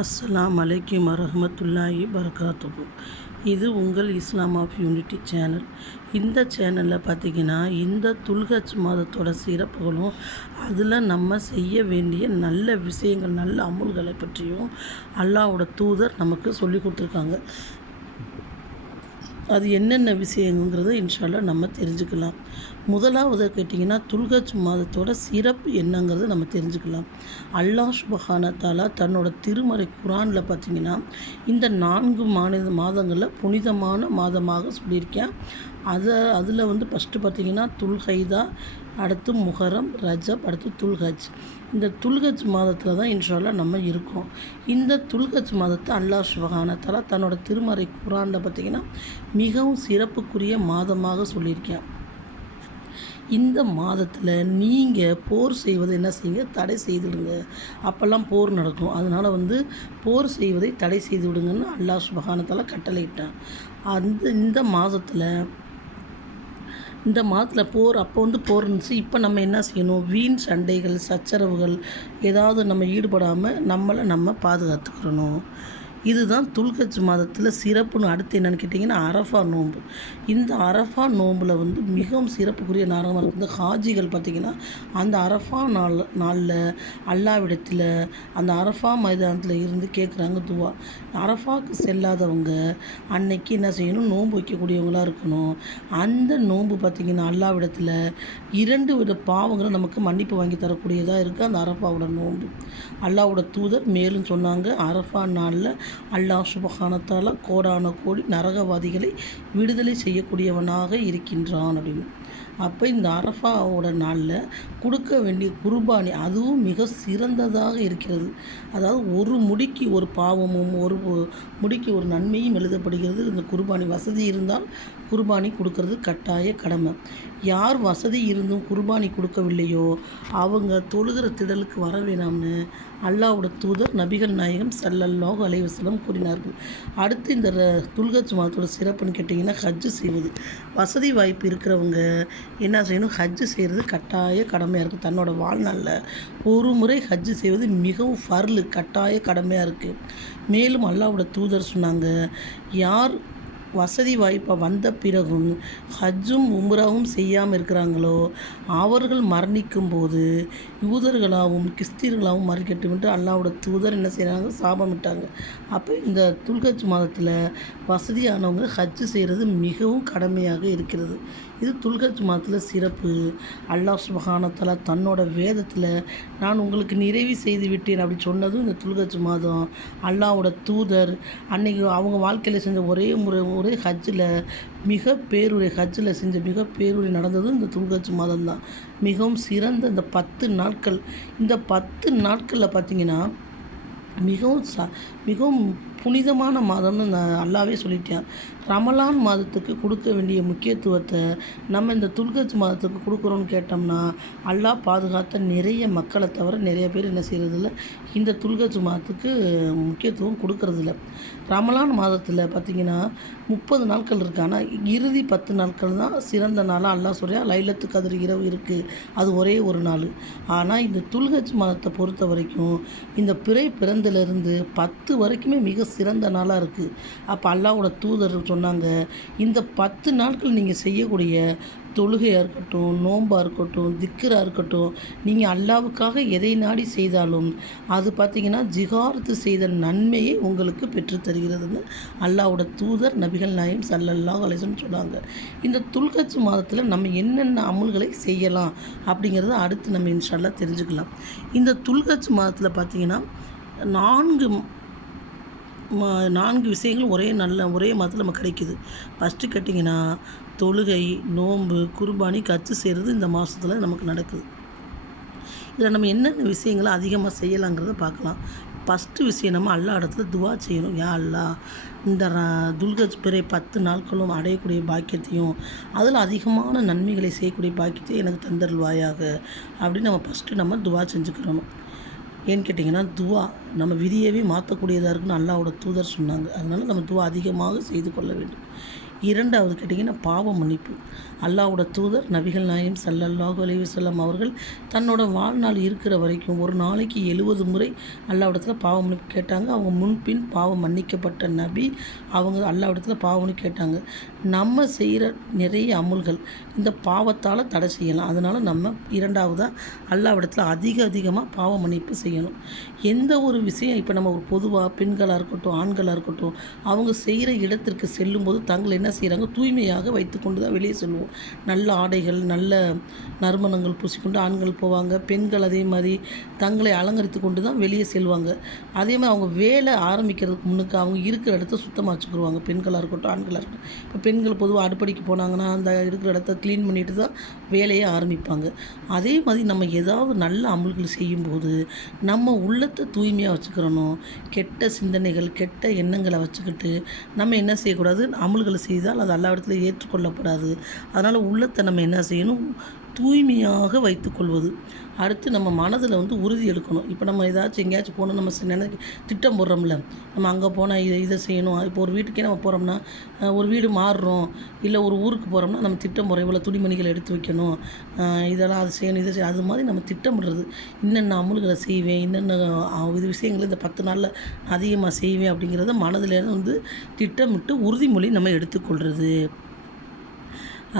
அஸ்ஸலாமு அலைக்கும் வரஹ்மத்துல்லாஹி பரகாத்துஹு. இது உங்கள் இஸ்லாம் ஆஃப் யூனிட்டி சேனல். இந்த சேனலில் பார்த்திங்கன்னா இந்த துல்ஹஜ் மாதத்தோட சிறப்புகளும் அதில் நம்ம செய்ய வேண்டிய நல்ல விஷயங்கள், நல்ல அமுல்களை பற்றியும் அல்லாஹ்வோட தூதர் நமக்கு சொல்லி கொடுத்துருக்காங்க. அது என்னென்ன விஷயங்கிறத இன்ஷா அல்லாஹ் நம்ம தெரிஞ்சுக்கலாம். முதலாவது கேட்டிங்கன்னா துல்ஹஜ் மாதத்தோட சிறப்பு என்னங்கிறத நம்ம தெரிஞ்சுக்கலாம். அல்லாஹ் சுப்ஹானஹு வ தஆலா தன்னோட திருமறை குர்ஆனில் பார்த்திங்கன்னா இந்த 4 மாதங்களில் புனிதமான மாதமாக சொல்லியிருக்கேன். அதில் ஃபஸ்ட்டு பார்த்திங்கன்னா துல்ஹைதா, அடுத்து முஹர்ரம், ரஜப், அடுத்து துல்ஹஜ். இந்த துல்ஹஜ் மாதத்தில் தான் இன்ஷா அல்லாஹ் நம்ம இருக்கோம். இந்த துல்ஹஜ் மாதத்தை அல்லாஹ் சுப்ஹானஹு வ தஆலா தன்னோட திருமறை குர்ஆனில் பார்த்திங்கன்னா மிகவும் சிறப்புக்குரிய மாதமாக சொல்லியிருக்கேன். இந்த மாதத்தில் நீங்கள் போர் செய்வதை என்ன செய்யுங்க, தடை செய்துவிடுங்க. அப்போல்லாம் போர் நடக்கும். அதனால் போர் செய்வதை தடை செய்து விடுங்கன்னு அல்லாஹ் சுப்ஹானஹு வ தஆலா கட்டளையிட்டான். இந்த மாதத்தில் போர் போர் இருந்துச்சு. இப்போ நம்ம என்ன செய்யணும், வீண் சண்டைகள், சச்சரவுகள் ஏதாவது நம்ம ஈடுபடாமல் நம்ம பாதுகாத்துக்கிறணும். இதுதான் துல்ஹஜ் மாதத்தில் சிறப்புன்னு. அடுத்து என்னென்னு கேட்டிங்கன்னா அரஃபா நோன்பு. இந்த அரஃபா நோம்பில் மிகவும் சிறப்புக்குரிய நேரமாக இருக்குது. இந்த ஹாஜிகள் பார்த்திங்கன்னா அந்த அரஃபா நாளில் அல்லாஹ்விடத்தில் அந்த அரஃபா மைதானத்தில் இருந்து கேட்குறாங்க துவா. அரஃபாவுக்கு செல்லாதவங்க அன்னைக்கு என்ன செய்யணும், நோன்பு வைக்கக்கூடியவங்களாக இருக்கணும். அந்த நோன்பு பார்த்திங்கன்னா அல்லாஹ்விடத்தில் 2 வித பாவங்களை நமக்கு மன்னிப்பு வாங்கி தரக்கூடியதாக இருக்குது அந்த அரஃபாவோட நோன்பு. அல்லாஹ்வோட தூதர் மேலும் சொன்னாங்க, அரஃபா நாளில் அல்லாஹ் சுப்ஹானஹு வ தஆலா கோடான கோடி நரகவாதிகளை விடுதலை செய்யக்கூடியவனாக இருக்கின்றான் அப்படின்னு. அப்போ இந்த அரஃபாவோட நாளில் கொடுக்க வேண்டிய குர்பானி அதுவும் மிக சிறந்ததாக இருக்கிறது. அதாவது ஒரு முடிக்கு ஒரு பாவமும் ஒரு முடிக்கு ஒரு நன்மையும் எழுதப்படுகிறது. இந்த குர்பானி வசதி இருந்தால் குர்பானி கொடுக்கறது கட்டாய கடமை. யார் வசதி இருந்தும் குர்பானி கொடுக்கவில்லையோ அவங்க தொழுகிற திடலுக்கு வர வேணாம்னு அல்லாஹ்வோட தூதர் நபிகள் நாயகம் ஸல்லல்லாஹு அலைஹி வஸல்லம் கூறினார்கள். அடுத்து இந்த துல்ஹஜ் மாதத்தோட சிறப்புன்னு கேட்டிங்கன்னா ஹஜ்ஜு செய்வது. வசதி வாய்ப்பு இருக்கிறவங்க என்ன செய்யணும், ஹஜ்ஜு செய்கிறது கட்டாய கடமையாக இருக்குது. தன்னோட வாழ்நாளில் ஒரு முறை ஹஜ்ஜு செய்வது மிகவும் ஃபர்லு, கட்டாய கடமையாக இருக்குது. மேலும் அல்லாஹ்வோட தூதர் சொன்னாங்க, யார் வசதி வாய்ப்பாக வந்த பிறகும் ஹஜ்ஜும் உம்ராவும் செய்யாமல் இருக்கிறாங்களோ அவர்கள் மரணிக்கும் போது யூதர்களாகவும் கிறிஸ்தீர்களாகவும் மறிக்கட்டும்ட்டு அல்லாஹ்வோட தூதர் என்ன செய்கிறாங்க, சாபமிட்டாங்க. அப்போ இந்த துல்ஹஜ் மாதத்தில் வசதியானவங்க ஹஜ்ஜு செய்கிறது மிகவும் கடமையாக இருக்கிறது. இது துல்ஹஜ் மாதத்தில் சிறப்பு. அல்லாஹ் சுப்ஹானஹு வ தஆலா தன்னோட வேதத்தில் நான் உங்களுக்கு நிறைவு செய்து விட்டேன் அப்படி சொன்னதும் இந்த துல்ஹஜ் மாதம். அல்லாஹ்வோட தூதர் அன்னைக்கு அவங்க வாழ்க்கையில் செஞ்ச ஒரே ஹஜ்ஜில் ஹஜ்ஜில் செஞ்ச மிக பேருரை நடந்ததும் இந்த துல்ஹஜ் மாதம் தான். மிகவும் சிறந்த இந்த 10 நாட்கள். இந்த 10 நாட்களில் பார்த்திங்கன்னா மிகவும் புனிதமான மாதம்னு அல்லாவே சொல்லிட்டேன். ரமலான் மாதத்துக்கு கொடுக்க வேண்டிய முக்கியத்துவத்தை நம்ம இந்த துல்ஹஜ் மாதத்துக்கு கொடுக்குறோன்னு கேட்டோம்னா அல்லாஹ் பாதுகாத்த நிறைய மக்களை தவிர நிறைய பேர் என்ன செய்கிறதில்ல, இந்த துல்ஹஜ் மாதத்துக்கு முக்கியத்துவம் கொடுக்கறதில்ல. ரமலான் மாதத்தில் பார்த்திங்கன்னா 30 நாட்கள் இருக்குது. ஆனால் இறுதி 10 நாட்கள் தான் சிறந்த நாளாக அல்லாஹ் சொல்கிறா. லைலத்து கத்ர் இரவு இருக்குது, அது ஒரே ஒரு நாள். ஆனால் இந்த துல்ஹஜ் மாதத்தை பொறுத்த வரைக்கும் இந்த பிறந்திலிருந்து 10 வரைக்குமே மிக சிறந்த நாளாக இருக்குது. அப்போ அல்லாஹ்வோட தூதர் சொன்னாங்க, இந்த 10 நாட்கள் நீங்கள் செய்யக்கூடிய தொழுகையாக இருக்கட்டும், நோம்பாக இருக்கட்டும், திக்ராக இருக்கட்டும், நீங்கள் அல்லாஹ்வுக்காக எதை நாடி செய்தாலும் அது பார்த்திங்கன்னா ஜிஹாரத்து செய்த நன்மையை உங்களுக்கு பெற்றுத்தருகிறதுன்னு அல்லாஹ்வோட தூதர் நபிகள் நாயகம் ஸல்லல்லாஹு அலைஹி வஸல்லம் சொன்னாங்க. இந்த துல்ஹஜ் மாதத்தில் நம்ம என்னென்ன அமல்களை செய்யலாம் அப்படிங்கிறத அடுத்து நம்ம இன்ஷா அல்லாஹ் தெரிஞ்சுக்கலாம். இந்த துல்ஹஜ் மாதத்தில் பார்த்திங்கன்னா 4 விஷயங்கள் ஒரே மாதத்தில் நமக்கு கிடைக்குது. ஃபஸ்ட்டு கேட்டிங்கன்னா தொழுகை, நோன்பு, குர்பானி, ஹஜ்ஜு செய்கிறது இந்த மாதத்தில் நமக்கு நடக்குது. இதில் நம்ம என்னென்ன விஷயங்களை அதிகமாக செய்யலாங்கிறத பார்க்கலாம். ஃபஸ்ட்டு விஷயம், நம்ம அல்லாஹ் இடத்துல துவா செய்யணும். யா அல்லாஹ், இந்த துல்ஹஜ் பிறை 10 நாட்களும் அடையக்கூடிய பாக்கியத்தையும் அதில் அதிகமான நன்மைகளை செய்யக்கூடிய பாக்கியத்தையும் எனக்கு தந்தருள்வாயாக அப்படின்னு நம்ம ஃபஸ்ட்டு துவா செஞ்சுக்கிறணும். ஏன்னு கேட்டிங்கன்னா துவா நம்ம விதியவே மாற்றக்கூடியதாக இருக்குன்னு அல்லாஹ்வோட தூதர் சொன்னாங்க. அதனால் நம்ம துவா அதிகமாக செய்து கொள்ள வேண்டும். இரண்டாவது கேட்டிங்கன்னா பாவ மன்னிப்பு. அல்லாஹ்வோட தூதர் நபிகள் நாயகம் ஸல்லல்லாஹு அலைஹி வஸல்லம் அவர்கள் தன்னோட வாழ்நாள் இருக்கிற வரைக்கும் ஒரு நாளைக்கு 70 முறை அல்லாஹ்விடத்துல பாவ மன்னிப்பு கேட்டாங்க. அவங்க முன்பின் பாவம் மன்னிக்கப்பட்ட நபி. அவங்க அல்லாஹ்விடத்துல பாவ மன்னிப்பு கேட்டாங்க. நம்ம செய்கிற நிறைய அமல்கள் இந்த பாவத்தால் தடை செய்யலாம். அதனால் நம்ம இரண்டாவதாக அல்லாஹ்விடத்துல அதிகமாக பாவ மன்னிப்பு செய்யணும். எந்த ஒரு விஷயம் இப்போ நம்ம ஒரு பொதுவாக பெண்களாக இருக்கட்டும், ஆண்களாக இருக்கட்டும், அவங்க செய்கிற இடத்திற்கு செல்லும்போது தங்களை என்ன செய்கிறாங்க, தூய்மையாக வைத்துக்கொண்டு தான் வெளியே செல்வோம். நல்ல ஆடைகள், நல்ல நறுமணங்கள் பூசிக்கொண்டு ஆண்கள் போவாங்க. பெண்கள் அதே மாதிரி தங்களை அலங்கரித்து கொண்டு தான் வெளியே செல்வாங்க. அதே மாதிரி அவங்க வேலை ஆரம்பிக்கிறதுக்கு முன்னுக்கு அவங்க இருக்கிற இடத்த சுத்தமாக வச்சுக்கிடுவாங்க. பெண்களாக இருக்கட்டும், ஆண்களாக இருக்கட்டும். இப்போ பெண்கள் பொதுவாக அடுப்படிக்கு போனாங்கன்னா அந்த இருக்கிற இடத்த க்ளீன் பண்ணிட்டு தான் வேலையை ஆரம்பிப்பாங்க. அதே மாதிரி நம்ம ஏதாவது நல்ல அமல்கள் செய்யும்போது நம்ம உள்ளத்தை தூய்மையாக வச்சுக்கிறணும். கெட்ட சிந்தனைகள், கெட்ட எண்ணங்களை வச்சுக்கிட்டு நம்ம என்ன செய்யக்கூடாது, அமல்களை செய்தால் அது அல்லாஹ்விடத்தில் ஏற்றுக்கொள்ளப்படாது. அதனால் உள்ளத்தை நம்ம என்ன செய்யணும், தூய்மையாக வைத்துக்கொள்வது. அடுத்து நம்ம மனதில் உறுதி எடுக்கணும். இப்போ நம்ம ஏதாச்சும் எங்கேயாச்சும் போகணும், நம்ம திட்டம் போடுறோம்ல, நம்ம அங்கே போனால் இதை செய்யணும். இப்போ ஒரு வீட்டுக்கே நம்ம போகிறோம்னா, ஒரு வீடு மாறுறோம், இல்லை ஒரு ஊருக்கு போகிறோம்னா நம்ம திட்டம் போடுறோம். இவ்வளோ துணிமணிகளை எடுத்து வைக்கணும், இதெல்லாம் அது செய்யணும், இதை செய்யணும். அது மாதிரி நம்ம திட்டமிடுறது. இன்னென்ன அமல்களை செய்வேன், இன்னென்ன இது விஷயங்களை இந்த 10 நாளில் அதிகமாக செய்வேன் அப்படிங்கிறத மனதில் திட்டமிட்டு உறுதிமொழி நம்ம எடுத்துக்கொள்கிறது.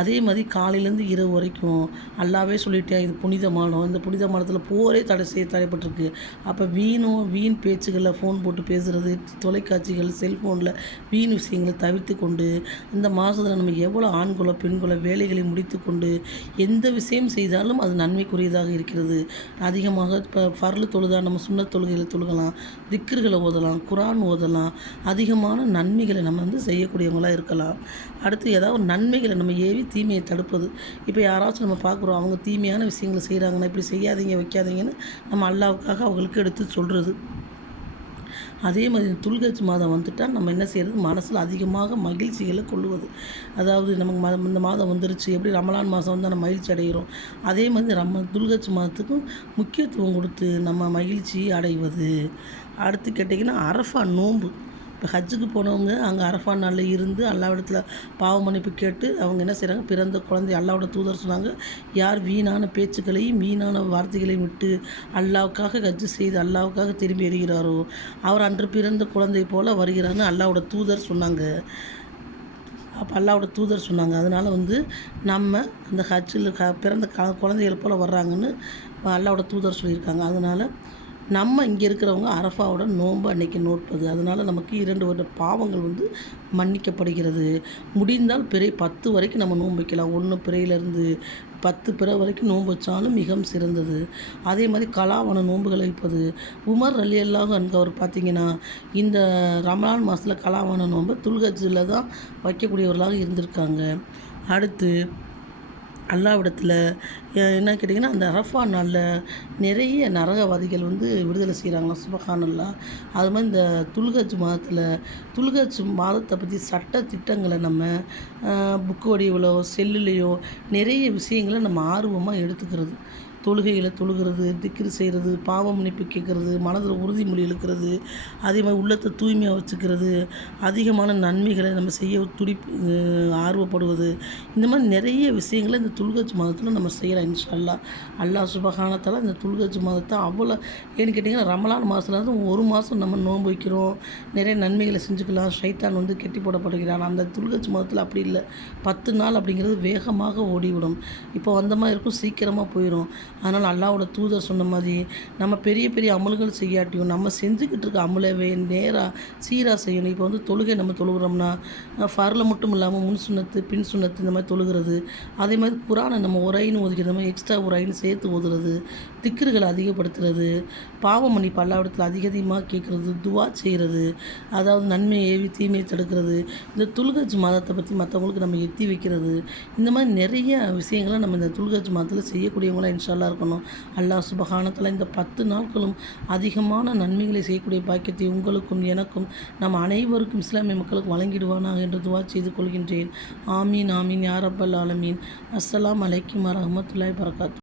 அதே மாதிரி காலையிலேருந்து இரவு வரைக்கும் அல்லாவே சொல்லிட்டேன், இது புனிதமானம், இந்த புனிதமானத்தில் போரே தடைப்பட்டிருக்கு. அப்போ வீண் பேச்சுகளில் ஃபோன் போட்டு பேசுகிறது, தொலைக்காட்சிகள், செல்ஃபோனில் வீண் விஷயங்களை தவிர்த்து கொண்டு இந்த மாதத்தில் நம்ம எவ்வளோ ஆண்களோ பெண்களோ வேலைகளை முடித்து கொண்டு எந்த விஷயம் செய்தாலும் அது நன்மைக்குரியதாக இருக்கிறது. அதிகமாக இப்போ ஃபர்லு தொழுதா நம்ம சுன்னத் தொழுகையில் தொழுகலாம், திக்ருகளை ஓதலாம், குரான் ஓதலாம். அதிகமான நன்மைகளை நம்ம செய்யக்கூடியவங்களாக இருக்கலாம். அடுத்து ஏதாவது நன்மைகளை நம்ம ஏவி தீமையை தடுப்பது. இப்போ யாராச்சும் நம்ம பார்க்குறோம், அவங்க தீமையான விஷயங்களை செய்கிறாங்கன்னா இப்படி செய்யாதீங்க வைக்காதீங்கன்னு நம்ம அல்லாவுக்காக அவங்களுக்கு எடுத்து சொல்கிறது. அதே மாதிரி துல்ஹஜ் மாதம் வந்துட்டால் நம்ம என்ன செய்கிறது, மனசில் அதிகமாக மகிழ்ச்சிகளை கொள்ளுவது. அதாவது நமக்கு இந்த மாதம் வந்துருச்சு, எப்படி ரமலான் மாதம் வந்தால் நம்ம மகிழ்ச்சி அடைகிறோம், அதே மாதிரி துல்ஹஜ் மாதத்துக்கும் முக்கியத்துவம் கொடுத்து நம்ம மகிழ்ச்சி அடைவது. அடுத்து கேட்டிங்கன்னா அரஃபா நோன்பு. இப்போ ஹஜ்ஜுக்கு போனவங்க அங்கே அரஃபா நாளில் இருந்து அல்லாஹ்விடத்தில் பாவ மன்னிப்பு கேட்டு அவங்க என்ன செய்கிறாங்க, பிறந்த குழந்தை அல்லாஹ்வோட தூதர் சொன்னாங்க, யார் வீணான பேச்சுக்களையும் வீணான வார்த்தைகளையும் விட்டு அல்லாஹ்வுக்காக ஹஜ்ஜு செய்து அல்லாஹ்வுக்காக திரும்பி வருகிறாரோ அவர் அன்று பிறந்த குழந்தை போல் வருகிறான்னு அல்லாஹ்வோட தூதர் சொன்னாங்க. அப்போ அல்லாஹ்வோட தூதர் சொன்னாங்க. அதனால் நம்ம அந்த ஹஜ்ஜில் பிறந்த குழந்தைகள் போல் வர்றாங்கன்னு அல்லாஹ்வோட தூதர் சொல்லியிருக்காங்க. அதனால் நம்ம இங்கே இருக்கிறவங்க அரஃபாவோட நோன்பு அன்னைக்கு நோட்பது. அதனால் நமக்கு 2 வருட பாவங்கள் மன்னிக்கப்படுகிறது. முடிந்தால் பிறை 10 வரைக்கும் நம்ம நோன்பு வைக்கலாம். 1 பிறையிலேருந்து 10 பிறை வரைக்கும் நோன்பு வச்சாலும் மிகவும் சிறந்தது. அதே மாதிரி கலாவான நோன்புகளை வைப்பது. உமர் ரலியல்லாஹு அன்ஹு அவர் பார்த்திங்கன்னா இந்த ரமலான் மாதத்தில் கலாவான நோன்பு துல்ஹஜ்ஜில் தான் வைக்கக்கூடியவர்களாக இருந்திருக்காங்க. அடுத்து அல்லாஹ்விடத்தில் என்ன கேட்டிங்கன்னா அந்த அரஃபா நாளில் நிறைய நரகவாதிகள் விடுதலை செய்கிறாங்களாம். சுப்ஹானல்லாஹ். அது மாதிரி இந்த துல்ஹஜ் மாதத்தை பற்றி சட்ட திட்டங்களை நம்ம புக்கு வடிவிலோ செல்லுலேயோ நிறைய விஷயங்களை நம்ம ஆர்வமாக எடுத்துக்கிறது. தொழுகைகளை தொழுகிறது, திக்ரு செய்கிறது, பாவ மன்னிப்பு கேட்குறது, மனதில் உறுதிமொழி இழுக்கிறது, அதே மாதிரி உள்ளத்தை தூய்மையாக வச்சுக்கிறது, அதிகமான நன்மைகளை நம்ம செய்ய ஆர்வப்படுவது. இந்த மாதிரி நிறைய விஷயங்களை இந்த துல்ஹஜ் மாதத்தில் நம்ம செய்யலாம் இன்ஷா அல்லாஹ். அல்லாஹ் சுப்ஹானஹு தஆலா இந்த துல்ஹஜ் மாதத்தை அவ்வளோ ஏன்னு கேட்டிங்கன்னா ரமலான் மாதத்துல ஒரு மாதம் நம்ம நோன்பு வைக்கிறோம், நிறைய நன்மைகளை செஞ்சுக்கலாம். ஷைத்தான் கெட்டி போடப்படுகிறான். அந்த துல்ஹஜ் மாதத்தில் அப்படி இல்லை. 10 நாள் அப்படிங்கிறது வேகமாக ஓடிவிடும். இப்போ வந்த மாதிரி இருக்கும், சீக்கிரமாக போயிடும். அதனால் அல்லாஹ்வோட தூதர் சொன்ன மாதிரி நம்ம பெரிய பெரிய அமல்கள் செய்யாட்டியும் நம்ம செஞ்சுக்கிட்டு இருக்க அமலவே நேராக சீராக செய்யணும். இப்போ தொழுகை நம்ம தொழுகிறோம்னா ஃபர்ல மட்டும் இல்லாமல் முன் சுன்னத்து பின் சுன்னத்து இந்த மாதிரி தொழுகிறது. அதே மாதிரி குரானை நம்ம உரைன்னு ஓதுகிறது, நம்ம எக்ஸ்ட்ரா உரைன்னு சேர்த்து ஓதுறது, திக்ருகளை அதிகப்படுத்துறது, பாவ மன்னிப்பு அல்லாஹ்விடத்தில் அதிகமாக கேட்குறது, துவா செய்கிறது, அதாவது நன்மையை ஏவி தீமையை தடுக்கிறது, இந்த துல்ஹஜ் மாதத்தை பற்றி மற்றவங்களுக்கு நம்ம எத்தி வைக்கிறது. இந்த மாதிரி நிறைய விஷயங்களை நம்ம இந்த துல்ஹஜ் மாதத்தில் செய்யக்கூடியவங்களாம் இன்ஷா அல்லாஹ் இருக்கணும். அல்லாஹ் சுப்ஹானஹு தஆலா இந்த 10 நாட்களும் அதிகமான நன்மைகளை செய்யக்கூடிய பாக்கியத்தை உங்களுக்கும் எனக்கும் நம் அனைவருக்கும் இஸ்லாமிய மக்களுக்கு வழங்கிடுவானாக என்று துவா செய்து கொள்கின்றேன். ஆமீன் ஆமீன் யா ரப்பல் ஆலமீன். அஸ்ஸலாமு அலைக்கும் வரஹ்மத்துல்லாஹி வபரகாத்துஹு.